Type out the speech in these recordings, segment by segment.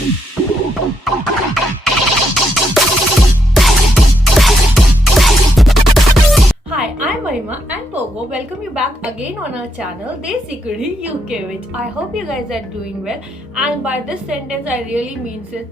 Hi, I'm Mahima and Pogo. Welcome you back again on our channel Desi Kudi UK, which I hope you guys are doing well. And by this sentence, I really means it.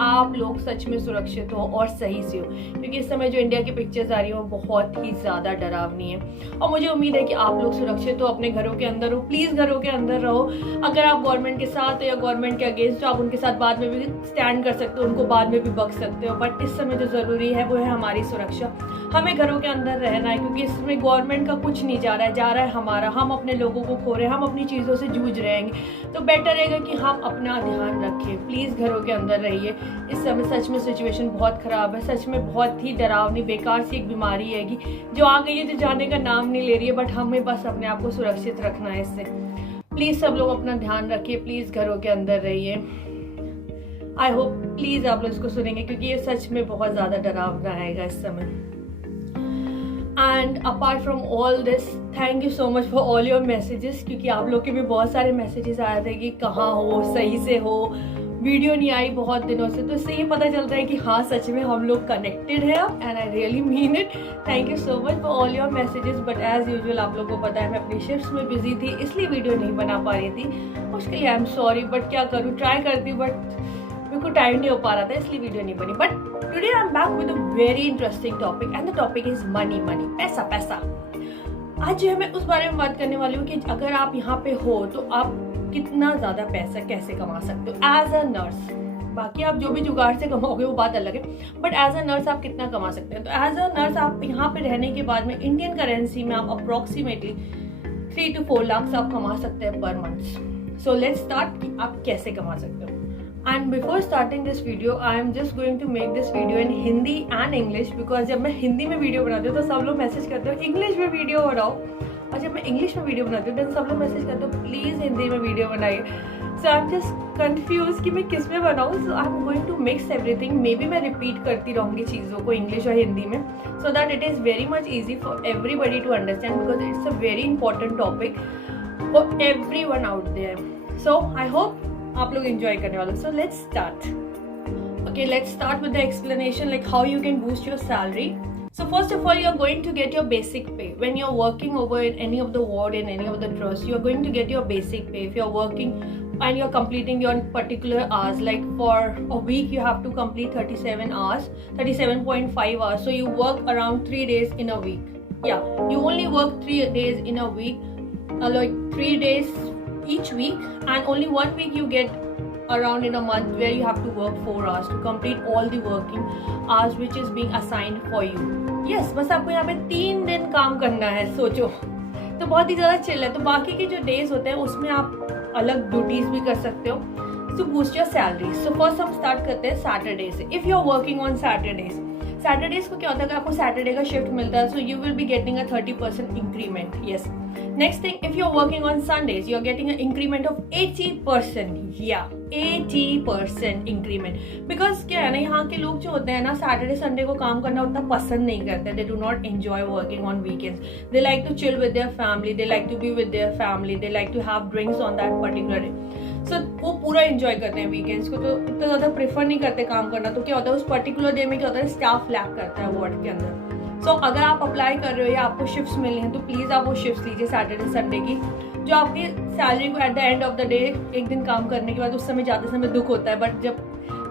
आप लोग सच में सुरक्षित हो और सही से हो, क्योंकि इस समय जो इंडिया की पिक्चर्स आ रही है वो बहुत ही ज़्यादा डरावनी है। और मुझे उम्मीद है कि आप लोग सुरक्षित हो, अपने घरों के अंदर हो। प्लीज़ घरों के अंदर रहो। अगर आप गवर्नमेंट के साथ हो या गवर्नमेंट के अगेंस्ट हो, आप उनके साथ बाद में भी स्टैंड कर सकते हो, उनको बाद में भी बक सकते हो। बट इस समय जो ज़रूरी है वो है हमारी सुरक्षा। हमें घरों के अंदर रहना है, क्योंकि इसमें गवर्नमेंट का कुछ नहीं जा रहा है हमारा। हम अपने लोगों को खो रहे हैं, हम अपनी चीज़ों से जूझ रहेंगे। तो बेटर रहेगा कि हम अपना ध्यान रखें। प्लीज़ घरों के अंदर रहिए। इस समय सच में सिचुएशन बहुत ख़राब है, सच में बहुत ही डरावनी बेकार सी एक बीमारी है जो आ गई है, जो जाने का नाम नहीं ले रही है। बट हमें बस अपने आप को सुरक्षित रखना है इससे। प्लीज़ सब लोग अपना ध्यान रखिए, प्लीज़ घरों के अंदर रहिए। आई होप प्लीज़ आप लोग इसको सुनेंगे, क्योंकि ये सच में बहुत ज़्यादा डरावना रहेगा इस समय। And apart from all this, thank you so much for all your messages, क्योंकि आप लोग के भी बहुत सारे मैसेजेस आए थे कि कहाँ हो, सही से हो, वीडियो नहीं आई बहुत दिनों से। तो इससे ये पता चलता है कि हाँ सच में हम लोग कनेक्टेड हैं अब, and I really mean it. Thank you so much for all your messages. But as usual आप लोगों को पता है मैं अपनी शिफ्ट्स में बिजी थी, इसलिए वीडियो नहीं बना पा रही थी। उसके लिए आई एम सॉरी, बट क्या करूँ, ट्राई करती हूँ बट मेरे को टाइम नहीं हो पा रहा था, इसलिए वीडियो नहीं बनी। But today I am back with a very interesting topic, and the topic is money. पैसा। आज जो है मैं उस बारे में बात करने वाली हूँ कि अगर आप यहाँ पे हो तो आप कितना ज़्यादा पैसा कैसे कमा सकते हो एज अ नर्स। बाकी आप जो भी जुगाड़ से कमाओगे वो बात अलग है, बट एज अ नर्स आप कितना कमा सकते हैं। तो एज अ नर्स आप यहाँ पे रहने के बाद में इंडियन करेंसी में आप अप्रोक्सीमेटली 3 to 4 लाख आप कमा सकते हैं per month. So let's start कि आप कैसे कमा सकते हो। And before starting this video I am just going to make this video in Hindi and English, because जब मैं हिंदी में वीडियो बनाती हूँ तो सब लोग मैसेज करते हो इंग्लिश में वीडियो बनाओ, और जब मैं इंग्लिश में वीडियो बनाती हूँ तो सब लोग मैसेज करते हो प्लीज़ हिंदी में वीडियो बनाइए। So I am just confuse कि मैं किस में बनाऊँ। So I am going to mix everything. Maybe मैं रिपीट करती रहूँगी चीज़ों को इंग्लिश और हिंदी में, so that it is very much easy for everybody to understand, because it's a very important topic for every one out there. So I hope आप लोग enjoy करने वाले। So let's start. Okay, let's start with the explanation like how you can boost your salary. So first of all, you're going to get your basic pay. When you're working over in any of the ward, in any of the trust, you're going to get your basic pay. If you're working and you're completing your particular hours, like for a week you have to complete 37 hours, 37.5 hours. So you work around 3 days in a week. Yeah, you only work 3 days in a week, like 3 days each week, and only 1 week you get around in a month where you have to work 4 hours to complete all the working hours which is being assigned for you. Yes, बस आपको यहाँ पे 3 दिन काम करना है, सोचो तो बहुत ही ज़्यादा चिल है। तो बाकी के जो डेज होते हैं उसमें आप अलग ड्यूटीज भी कर सकते हो to boost your salary. So first हम स्टार्ट करते हैं सैटरडे से। If you are working on Saturdays को क्या होता है कि आपको सैटरडे का शिफ्ट मिलता है, so you will be getting a 30% increment. Yes, next thing, if you are working on Sundays you are getting a increment of 80%। या 80% इंक्रीमेंट, बिकॉज क्या है ना, यहाँ के लोग जो होते हैं ना सैटरडे संडे को काम करना उतना पसंद नहीं करते। They do not enjoy working on weekends. They like to chill with their family, they like to be with their family, they like to have drinks on that particular day. So वो पूरा एंजॉय करते हैं वीकेंड्स को, तो इतना ज़्यादा प्रेफर नहीं करते काम करना। तो क्या होता है उस पर्टिकुलर डे में क्या होता है, स्टाफ लैक करता है वार्ड के अंदर। सो अगर आप अप्लाई कर रहे हो या आपको शिफ्ट्स मिली हैं तो प्लीज़ आप वो शिफ्ट्स लीजिए सैटरडे संडे की, जो आपकी सैलरी को eight the end of the day एक दिन काम करने के बाद उस समय जाते समय दुख होता है, बट जब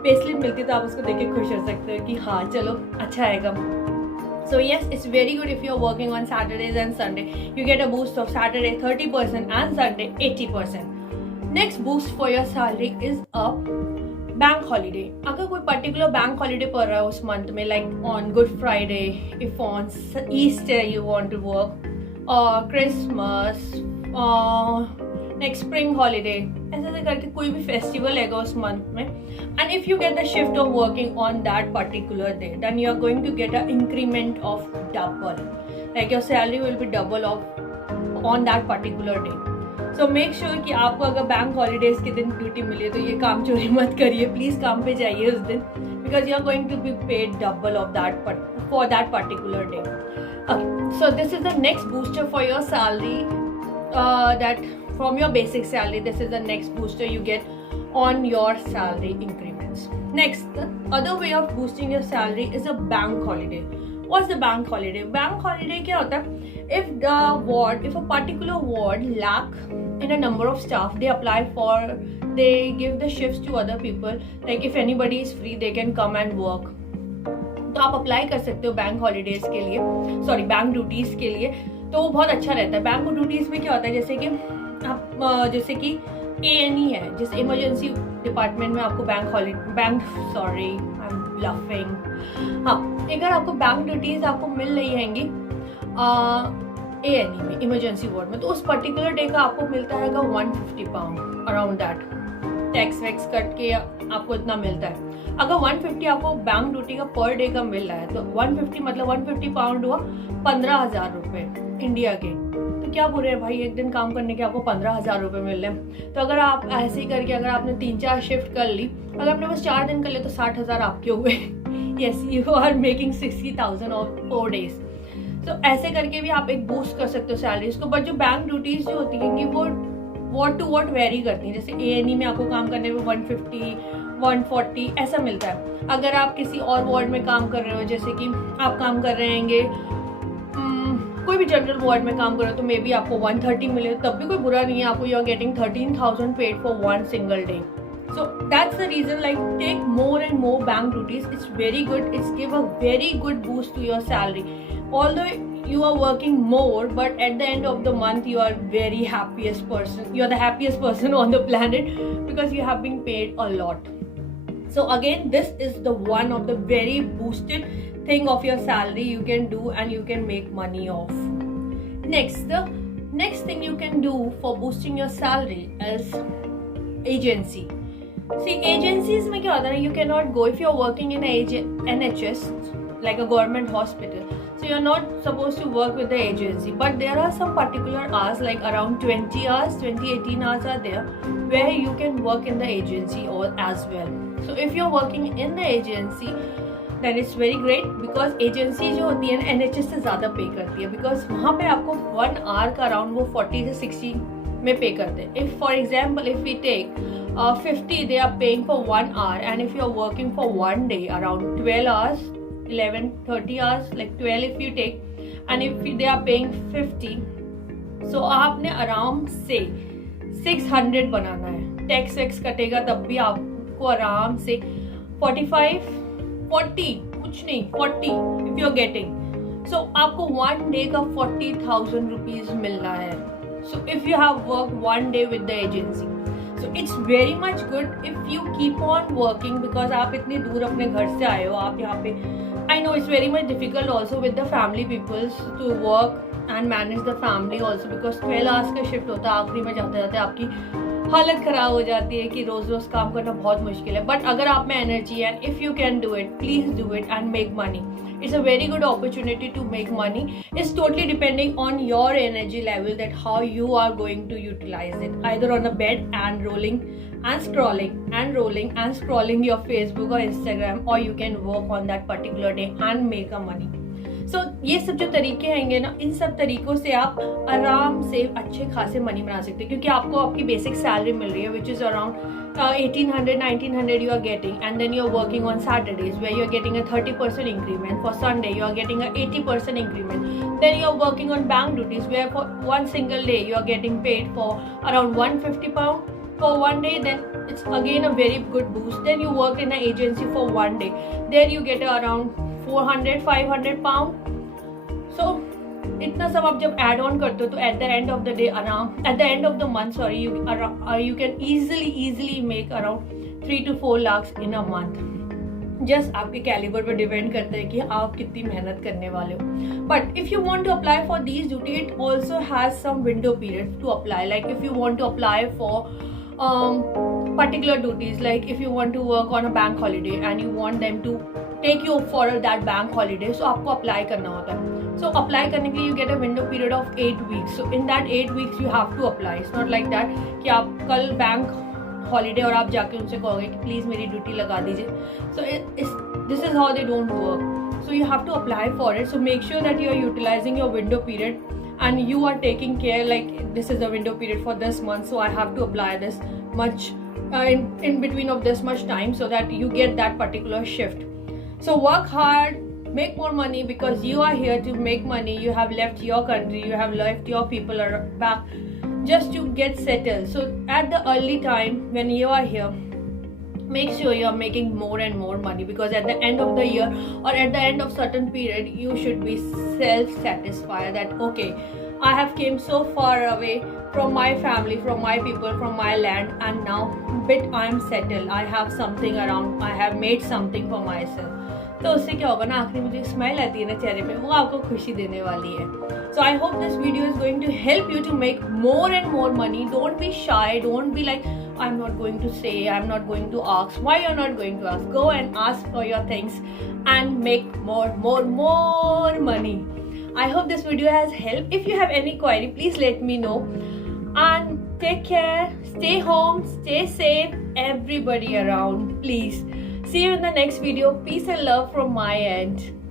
पे स्लिप मिलती है तो आप उसको देख के खुश हो सकते हो कि हाँ चलो अच्छा आएगा। So yes, it's very good if you're working on Saturdays and Sunday. You get a boost of Saturday 30% and Sunday 80%. Next boost for your salary is a bank holiday. अगर कोई particular bank holiday पड़ रहा है उस month में, like on Good Friday, if on Easter you want to work, or Christmas, next spring holiday, ऐसे करके कोई भी festival है उस month में, and if you get the shift of working on that particular day, then you are going to get an increment of double, like your salary will be double of on that particular day. So make sure कि आपको अगर bank holidays के दिन ड्यूटी मिली है तो ये काम चोरी मत करिए, प्लीज़ काम पे जाइए उस दिन, because you are going to be paid double of that for that particular day. Okay, so this is the next booster for your salary, that from your basic salary this is the next booster you get on your salary increments. Next, the other way of boosting your salary is a bank holiday. What's the bank holiday? Bank holiday क्या होता है? If a particular ward lack in a number of staff, they give the shifts to other people. Like if anybody is free, they can come and work. तो आप अप्लाई कर सकते हो bank holidays के लिए, सॉरी बैंक ड्यूटीज के लिए. तो वो बहुत अच्छा रहता है. बैंक ड्यूटीज में क्या होता है, जैसे कि A&E है, जिस इमरजेंसी डिपार्टमेंट में आपको अगर आपको बैंक ड्यूटीज आपको मिल रही हैंगी A&E में, इमरजेंसी वार्ड में, तो उस पर्टिकुलर डे का आपको मिलता है 150 pound, around that. Tax wax cut के आपको इतना मिलता है. अगर 150 आपको बैंक ड्यूटी का पर डे का मिल रहा है, तो 150 मतलब 150 पाउंड हुआ 15,000 रुपये इंडिया के. तो क्या बोल रहे हैं भाई, एक दिन काम करने के आपको 15,000 रुपये मिल रहे हैं. तो अगर आप ऐसे ही करके, अगर आपने 3-4 शिफ्ट कर ली, अगर आपने बस 4 दिन कर लिया, तो 60,000 आपके हुए. Yes, you are making 60,000 of 4 days. तो ऐसे करके भी आप एक बूस्ट कर सकते हो सैलरीज को. बट जो बैंक ड्यूटीज जो होती हैं वो वॉट टू वॉट वेरी करती हैं. जैसे A&E में आपको काम करने में 150, 140 ऐसा मिलता है. अगर आप किसी और वार्ड में काम कर रहे हो, जैसे कि आप काम कर रहे हैंगे कोई भी जनरल वार्ड में काम कर रहे हो, तो मे बी आपको 130 मिले, तब भी कोई बुरा नहीं है. आपको you are getting 13,000 paid for 1 single day. So that's the reason, like, take more and more bank duties. It's very good. It's give a very good boost to your salary. Although you are working more, but at the end of the month you are very happiest person. You are the happiest person on the planet because you have been paid a lot. So again, this is the one of the very boosted thing of your salary you can do and you can make money off. Next, the next thing you can do for boosting your salary is agency. See, agencies में क्या होता है, you cannot go if you're working in NHS, like a government hospital. So you're not supposed to work with the agency. But there are some particular hours, like around 20 hours, 18 hours are there, where you can work in the agency or as well. So if you're working in the agency, then it's very great, because agency जो होती है ना NHS से ज़्यादा पे करती है, because वहाँ पे आपको 1 hour का अराउंड वो 40 से 60 में पे करते हैं. If for example, if we take 50, they are paying for 1 hour, and if you are working for 1 day, around 12 hours, 11-30 hours, like 12 if you take, and if they are paying 50, so आपने आराम से 600 बनाना है. टैक्स वैक्स कटेगा तब भी आपको आराम से 45, 40, कुछ नहीं 40 if you are getting. So आपको 1 day का 40,000 rupees मिल रहा है. So if you have worked 1 day with the agency, so it's very much good if you keep on working, because आप इतनी दूर अपने घर से आए हो, आप यहाँ पे, I know it's very much difficult also with the family peoples to work and manage the family also, because 12 hours का शिफ्ट होता है. आखिरी में जाते जाते आपकी हालत ख़राब हो जाती है कि रोज़ रोज़ काम करना बहुत मुश्किल है. बट अगर आप में एनर्जी है, if you can do it, please do it and make money. It's a very good opportunity to make money. It's totally depending on your energy level, that how you are going to utilize it. Either on a bed and rolling and scrolling and rolling and scrolling your Facebook or Instagram, or you can work on that particular day and make a money. So ये सब जो तरीके हैंगे ना, इन सब तरीकों से आप आराम से अच्छे खासे मनी बना सकते हैं, क्योंकि आपको आपकी बेसिक सैलरी मिल रही है, which is around 1800, 1900 you are getting, and then you are working on Saturdays where you are getting a 30% increment. For Sunday you are getting a 80% increment. Then you are working on bank duties where for one single day you are getting paid for around 150 pound for 1 day. Then it's again a very good boost. Then you work in an agency for 1 day, there you get around 400, 500 pound. So इतना सब आप जब add on करते हो, तो at the end of the day at the end of the month you can easily make around 3 to 4 lakhs in a month. Just आपके calibre पर depend करता है कि आप कितनी मेहनत करने वाले हो. But if you want to apply for these duty, it also has some window period to apply. Like if you want to apply for particular duties, like if you want to work on a bank holiday and you want them to take you for that bank holiday, so आपको अप्लाई करना होता है. So apply करने के लिए you get a window period of 8 weeks. So in that 8 weeks you have to apply. It's not like that कि आप कल बैंक हॉलीडे और आप जाके उनसे कहोगे कि प्लीज़ मेरी ड्यूटी लगा दीजिए. So this is how they don't work. So you have to apply for it. So make sure that you are utilizing your window period and you are taking care, like this is the window period for this month, so I have to apply this much in between of this much time, so that you get that particular shift. So work hard, make more money, because you are here to make money. You have left your country, you have left your people back just to get settled. So at the early time when you are here, make sure you're making more and more money, because at the end of the year or at the end of certain period, you should be self-satisfied that okay, I have came so far away from my family, from my people, from my land, and now bit I'm settled, I have something around, I have made something for myself. तो उससे क्या होगा ना, आखिरी में जो स्माइल आती है ना चेहरे पे, वो आपको खुशी देने वाली है. So I hope this video is going to help you to make more and more money. Don't be shy, don't be like I'm not going to say, I'm not going to ask. Why you're not going to ask? Go and ask for your things and make more money. I hope this video has helped. If you have any query, please let me know. And take care, stay home, stay safe, everybody around, please. See you in the next video. Peace and love from my end.